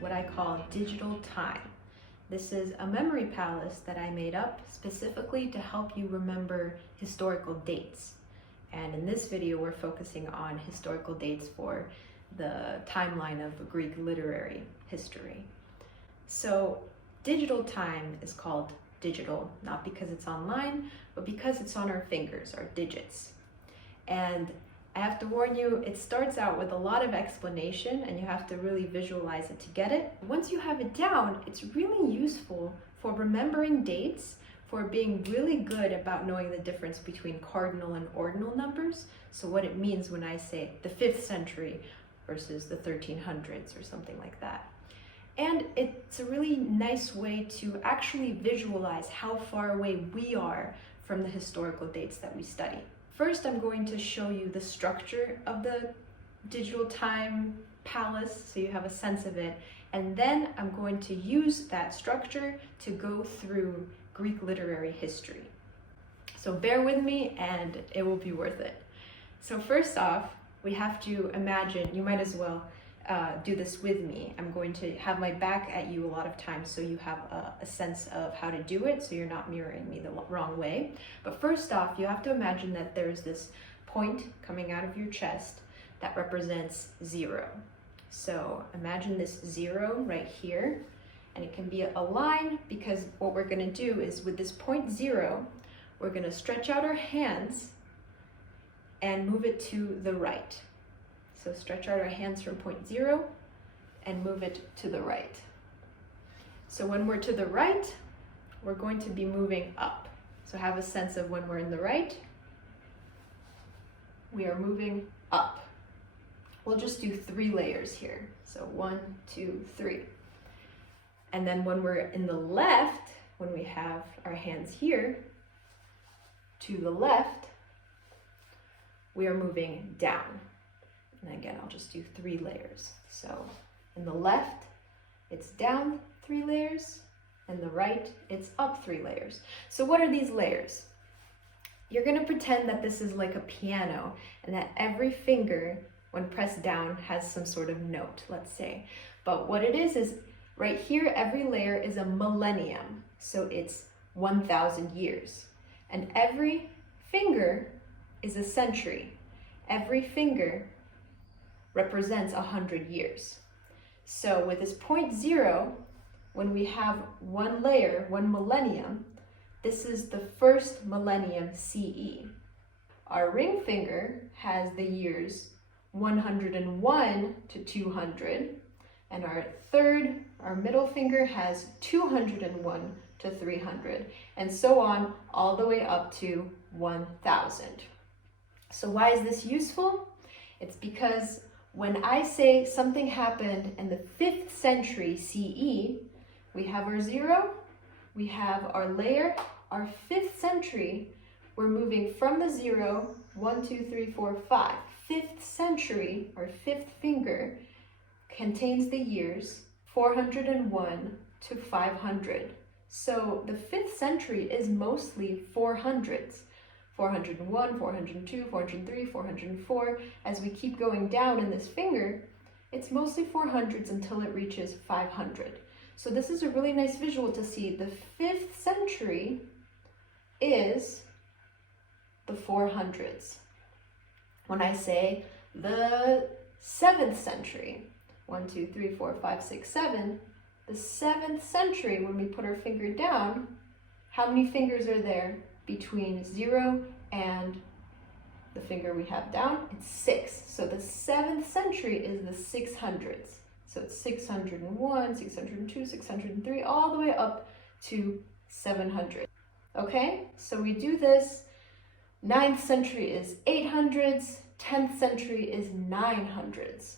what I call digital time. This is a memory palace that I made up specifically to help you remember historical dates. And in this video, we're focusing on historical dates for the timeline of Greek literary history. So digital time is called digital, not because it's online, but because it's on our fingers, our digits. And I have to warn you, it starts out with a lot of explanation and you have to really visualize it to get it. Once you have it down, it's really useful for remembering dates, for being really good about knowing the difference between cardinal and ordinal numbers. So what it means when I say the 5th century versus the 1300s or something like that. And it's a really nice way to actually visualize how far away we are from the historical dates that we study. First, I'm going to show you the structure of the digital time palace so you have a sense of it. And then I'm going to use that structure to go through Greek literary history. So bear with me and it will be worth it. So first off, we have to imagine, you might as well do this with me. I'm going to have my back at you a lot of times so you have a sense of how to do it so you're not mirroring me the wrong way. But first off, you have to imagine that there's this point coming out of your chest that represents 0. So imagine this 0 right here, and it can be a line because what we're going to do is with this point 0, we're going to stretch out our hands and move it to the right. So stretch out our hands from point 0 and move it to the right. So when we're to the right, we're going to be moving up. So have a sense of when we're in the right, we are moving up. We'll just do 3 layers here. So 1, 2, 3. And then when we're in the left, when we have our hands here, to the left, we are moving down. And again, I'll just do 3 layers. So in the left, it's down 3 layers, and the right, it's up 3 layers. So what are these layers? You're gonna pretend that this is like a piano and that every finger, when pressed down, has some sort of note, let's say. But what it is right here, every layer is a millennium. So it's 1,000 years. And every finger is a century. Every finger represents 100 years. So with this point 0, when we have one layer, one millennium, this is the first millennium CE. Our ring finger has the years 101 to 200, and our middle finger has 201 to 300, and so on all the way up to 1,000. So why is this useful? It's because when I say something happened in the 5th century CE, we have our 0, we have our layer, our 5th century, we're moving from the 0, 1, 2, 3, 4, 5. 5th century, or 5th finger, contains the years 401 to 500. So the 5th century is mostly 400s. 401, 402, 403, 404. As we keep going down in this finger, it's mostly 400s until it reaches 500. So this is a really nice visual to see. The 5th century is the 400s. When I say the 7th century, 1, 2, 3, 4, 5, 6, 7, the 7th century, when we put our finger down, how many fingers are there between 0 and the finger we have down? It's 6. So the 7th century is the 600s. So it's 601, 602, 603, all the way up to 700. Okay, so we do this. 9th century is 800s, 10th century is 900s.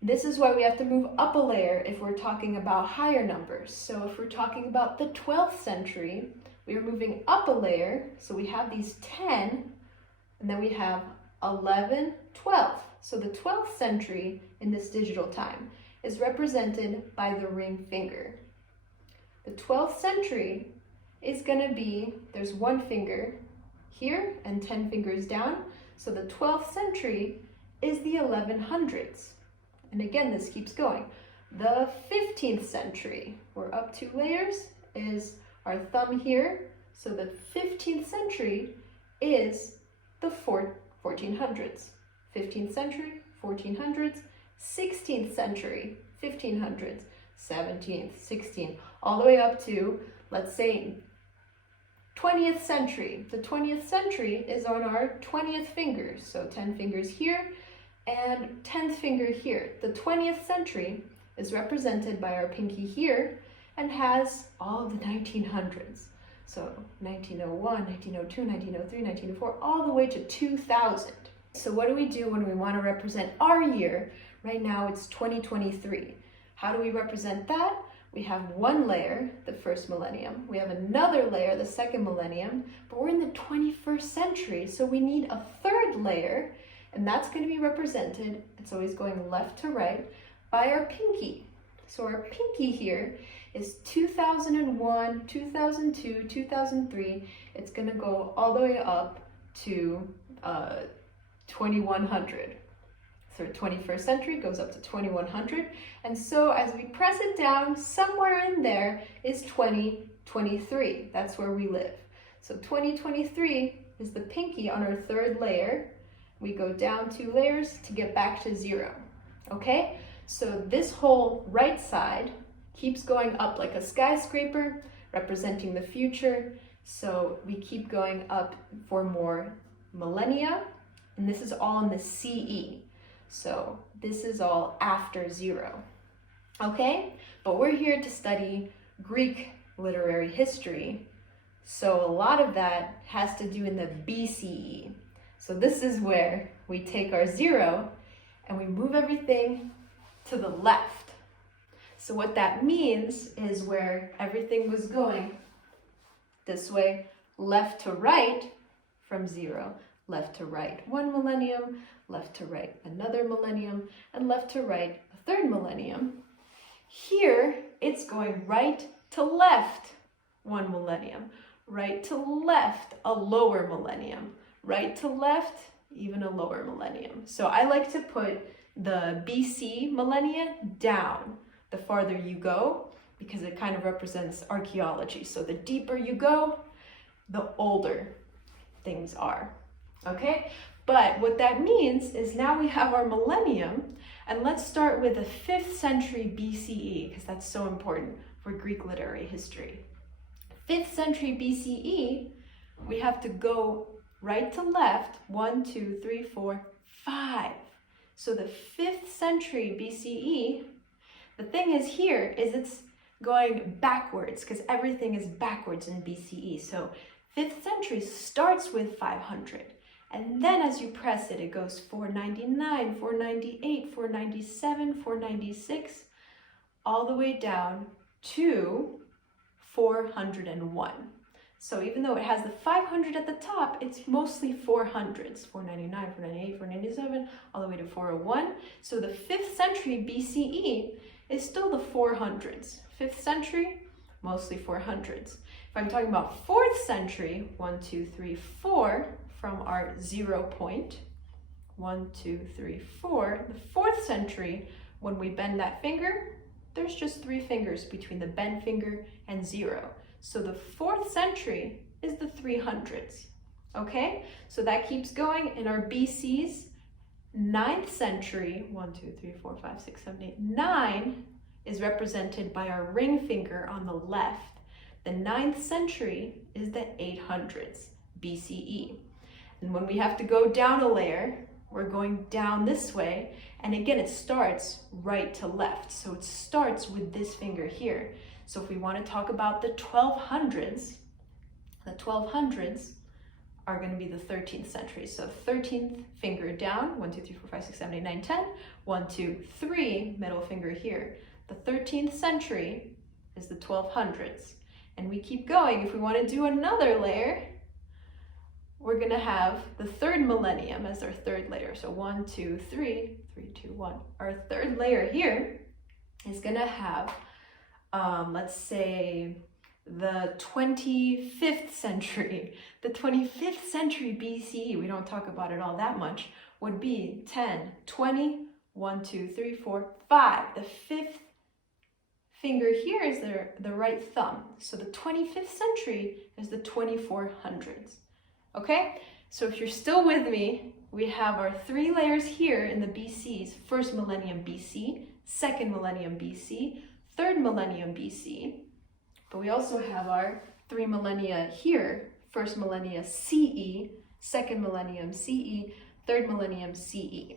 This is why we have to move up a layer if we're talking about higher numbers. So if we're talking about the 12th century, we are moving up a layer. So we have these 10, and then we have 11, 12. So the 12th century in this digital time is represented by the ring finger. The 12th century is going to be, there's one finger here and 10 fingers down. So the 12th century is the 1100s. And again, this keeps going. the 15th century. We're up 2 layers, is our thumb here. So the 15th century is the 1400s. 15th century, 1400s, 16th century, 1500s, 17th, 16th, all the way up to, let's say, 20th century. The 20th century is on our 20th finger. So 10 fingers here and 10th finger here. The 20th century is represented by our pinky here and has all of the 1900s. So 1901, 1902, 1903, 1904, all the way to 2000. So what do we do when we want to represent our year? Right now it's 2023. How do we represent that? We have one layer, the first millennium. We have another layer, the second millennium, but we're in the 21st century, so we need a third layer, and that's going to be represented, it's always going left to right, by our pinky. So our pinky here is 2001, 2002, 2003. It's going to go all the way up to 2100. So 21st century goes up to 2100. And so as we press it down, somewhere in there is 2023. That's where we live. So 2023 is the pinky on our third layer. We go down 2 layers to get back to 0. Okay? So this whole right side keeps going up like a skyscraper, representing the future. So we keep going up for more millennia, and this is all in the CE. So this is all after 0. Okay? But we're here to study Greek literary history. So a lot of that has to do in the BCE. So this is where we take our 0 and we move everything to the left. So what that means is where everything was going this way, left to right from 0, left to right 1 millennium, left to right another millennium, and left to right a third millennium. Here, it's going right to left 1 millennium, right to left a lower millennium, right to left even a lower millennium. So I like to put the BC millennia down the farther you go, because it kind of represents archaeology. So the deeper you go, the older things are. Okay? But what that means is now we have our millennium, and let's start with the 5th century BCE, because that's so important for Greek literary history. 5th century BCE, we have to go right to left, 1, 2, 3, 4, 5. So the 5th century BCE, the thing is here is it's going backwards, because everything is backwards in BCE. So 5th century starts with 500. And then as you press it, it goes 499, 498, 497, 496, all the way down to 401. So even though it has the 500 at the top, it's mostly 400s, 499, 498, 497, all the way to 401. So the 5th century BCE is still the 400s. 5th century, mostly 400s. If I'm talking about 4th century, 1, 2, 3, 4, from our 0 point, 1, 2, 3, 4, the 4th century, when we bend that finger, there's just 3 fingers between the bent finger and 0. So the 4th century is the 300s, okay? So that keeps going in our BCs. 9th century, 1, 2, 3, 4, 5, 6, 7, 8, 9 is represented by our ring finger on the left. The 9th century is the 800s, BCE. And when we have to go down a layer, we're going down this way. And again, it starts right to left. So it starts with this finger here. So if we want to talk about the 1200s are going to be the 13th century. So 13th finger down, 1, 2, 3, 4, 5, 6, 7, 8, 9, 10. 1, 2, 3, middle finger here. The 13th century is the 1200s. And we keep going. If we want to do another layer, we're going to have the 3rd millennium as our 3rd layer. So 1, 2, 3, 3, 2, 1. Our 3rd layer here is going to have, let's say, the 25th century. The 25th century BCE, we don't talk about it all that much, would be 10, 20, 1, 2, 3, 4, 5. The 5th finger here is the right thumb. So the 25th century is the 2400s. Okay? So if you're still with me, we have our 3 layers here in the BCs, first millennium BC, second millennium BC, third millennium BC. But we also have our 3 millennia here, first millennia CE, second millennium CE, third millennium CE.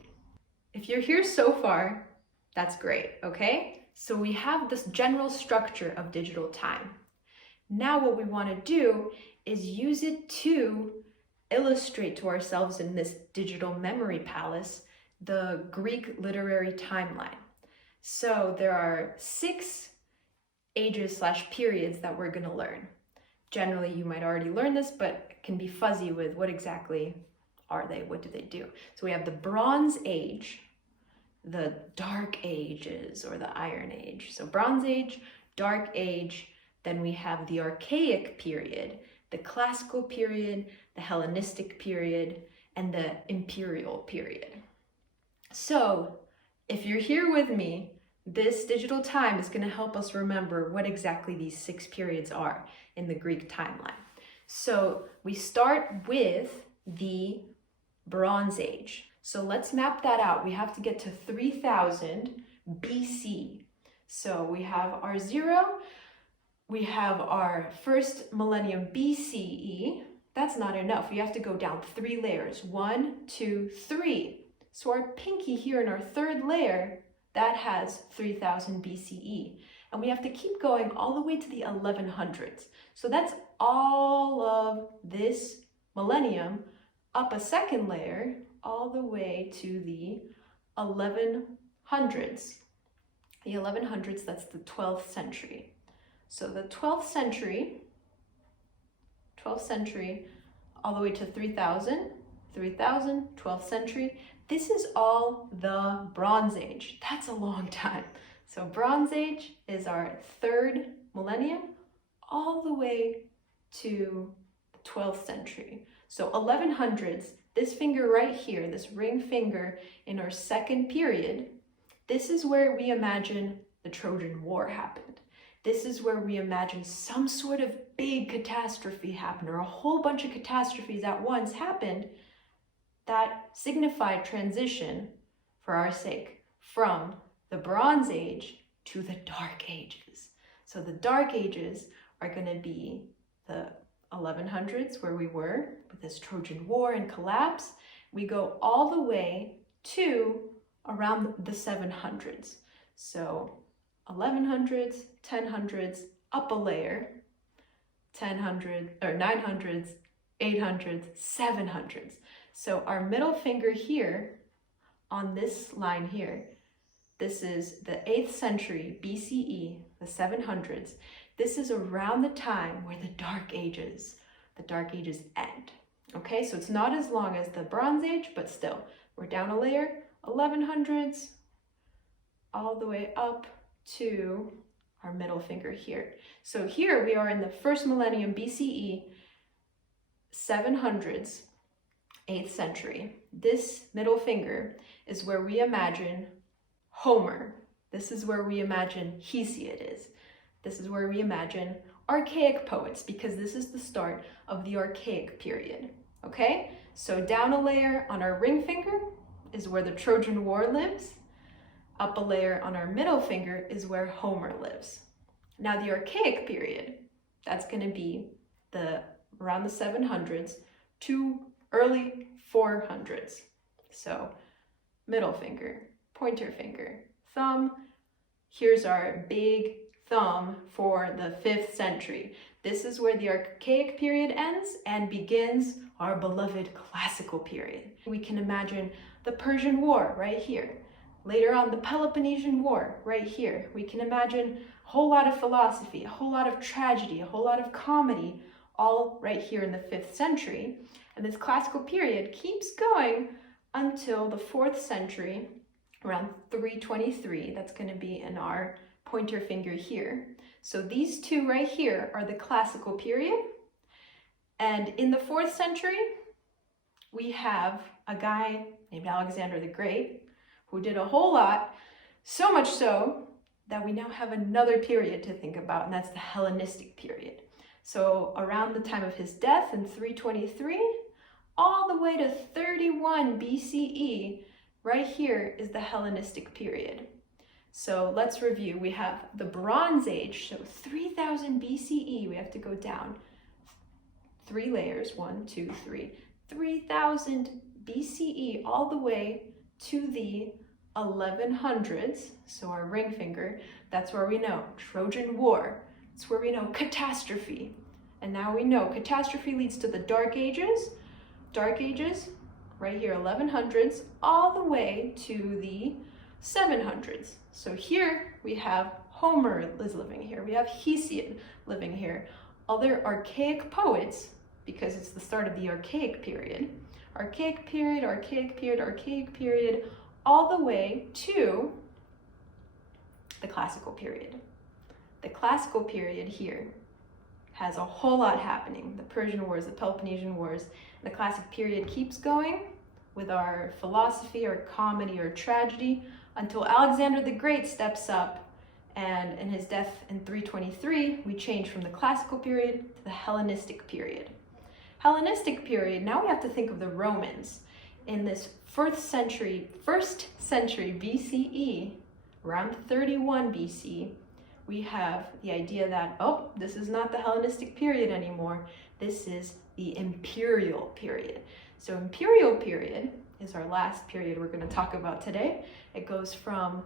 If you're here so far, that's great, okay? So we have this general structure of digital time. Now what we want to do is use it to illustrate to ourselves in this digital memory palace the Greek literary timeline. So there are 6 ages/periods that we're going to learn. Generally, you might already learn this, but it can be fuzzy with what exactly are they, what do they do? So we have the Bronze Age, the Dark Ages, or the Iron Age. So Bronze Age, Dark Age, then we have the Archaic period, the Classical period, the Hellenistic period, and the Imperial period. So if you're here with me, this digital time is going to help us remember what exactly these 6 periods are in the Greek timeline. So we start with the Bronze Age. So let's map that out. We have to get to 3000 BC. So we have our 0, we have our first millennium BCE. That's not enough. We have to go down 3 layers. 1, 2, 3. So our pinky here in our 3rd layer, that has 3000 BCE. And we have to keep going all the way to the 1100s. So that's all of this millennium up a 2nd layer all the way to the 1100s. The 1100s, that's the 12th century. So the 12th century, all the way to 3000, 12th century. This is all the Bronze Age. That's a long time. So Bronze Age is our 3rd millennium, all the way to the 12th century. So 1100s, this finger right here, this ring finger in our 2nd period, this is where we imagine the Trojan War happened. This is where we imagine some sort of big catastrophe happened, or a whole bunch of catastrophes at once happened that signified transition, for our sake, from the Bronze Age to the Dark Ages. So the Dark Ages are going to be the 1100s, where we were with this Trojan War and collapse. We go all the way to around the 700s. So 1100s, 1000s, up a layer, 900s, 800s, 700s. So our middle finger here on this line here, this is the 8th century BCE, the 700s. This is around the time where the Dark Ages end. Okay, so it's not as long as the Bronze Age, but still, we're down a layer, 1100s, all the way up to our middle finger here. So here we are in the first millennium BCE, 700s, 8th century. This middle finger is where we imagine Homer. This is where we imagine Hesiod. This is where we imagine archaic poets, because this is the start of the Archaic period. Okay, so down a layer on our ring finger is where the Trojan War lives. Up a layer on our middle finger is where Homer lives. Now the Archaic period, that's going to be around the 700s to early 400s. So middle finger, pointer finger, thumb. Here's our big thumb for the 5th century. This is where the Archaic period ends and begins our beloved Classical period. We can imagine the Persian War right here. Later on, the Peloponnesian War right here. We can imagine a whole lot of philosophy, a whole lot of tragedy, a whole lot of comedy, all right here in the 5th century. And this Classical period keeps going until the 4th century, around 323. That's going to be in our pointer finger here. So these two right here are the Classical period. And in the 4th century, we have a guy named Alexander the Great who did a whole lot, so much so that we now have another period to think about, and that's the Hellenistic period. So around the time of his death in 323, all the way to 31 BCE, right here is the Hellenistic period. So let's review. We have the Bronze Age, so 3000 BCE, we have to go down 3 layers, 1, 2, 3, 3000 BCE all the way to the 1100s, so our ring finger, that's where we know Trojan War, it's where we know catastrophe. And now we know catastrophe leads to the Dark Ages, right here 1100s, all the way to the 700s. So here we have Homer is living here, we have Hesiod living here, other archaic poets, because it's the start of the archaic period, all the way to the classical period. The classical period here has a whole lot happening. The Persian Wars, the Peloponnesian Wars. The classic period keeps going with our philosophy, our comedy, our tragedy, until Alexander the Great steps up, and in his death in 323, we change from the classical period to the Hellenistic period. Hellenistic period, now we have to think of the Romans. In this first century BCE, around 31 BC, we have the idea that, oh, this is not the Hellenistic period anymore. This is the imperial period. So imperial period is our last period we're going to talk about today. It goes from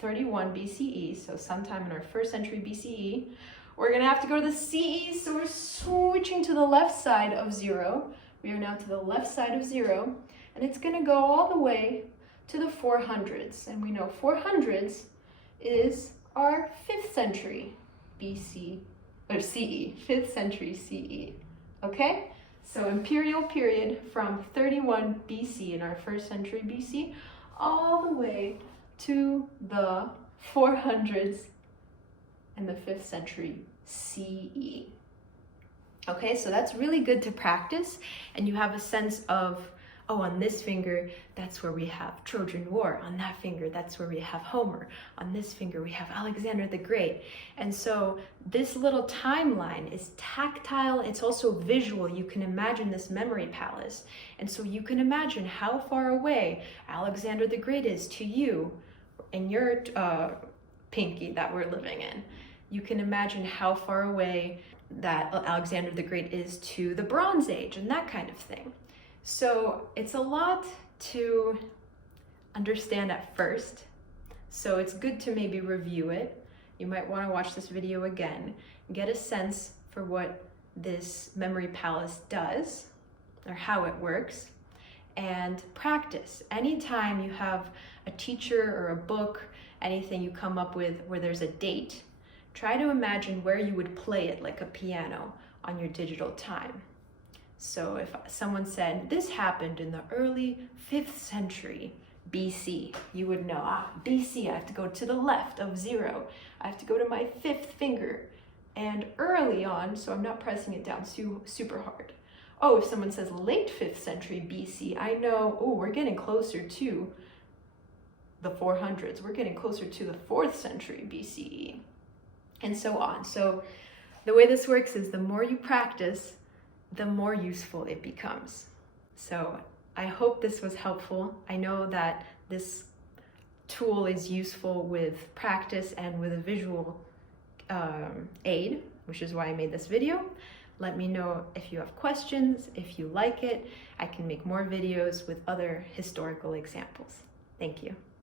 31 BCE, so sometime in our first century BCE. We're going to have to go to the CE, so we're switching to the left side of 0. We are now to the left side of 0, and it's going to go all the way to the 400s. And we know 400s is our 5th century BC, or CE, 5th century CE. Okay? So imperial period from 31 BC in our 1st century BC all the way to the 400s in the 5th century CE. Okay, so that's really good to practice, and you have a sense of, oh, on this finger, that's where we have Trojan War. On that finger, that's where we have Homer. On this finger, we have Alexander the Great. And so this little timeline is tactile. It's also visual. You can imagine this memory palace. And so you can imagine how far away Alexander the Great is to you in your pinky that we're living in. You can imagine how far away that Alexander the Great is to the Bronze Age and that kind of thing. So it's a lot to understand at first. So it's good to maybe review it. You might want to watch this video again, get a sense for what this memory palace does or how it works, and practice. Anytime you have a teacher or a book, anything you come up with where there's a date, try to imagine where you would play it like a piano on your digital time. So if someone said, this happened in the early 5th century BC, you would know, BC, I have to go to the left of 0. I have to go to my 5th finger. And early on, so I'm not pressing it down super hard. Oh, if someone says late 5th century BC, I know, oh, we're getting closer to the 400s. We're getting closer to the 4th century BCE, and so on. So the way this works is the more you practice, the more useful it becomes. So I hope this was helpful. I know that this tool is useful with practice and with a visual aid, which is why I made this video. Let me know if you have questions. If you like it, I can make more videos with other historical examples. Thank you.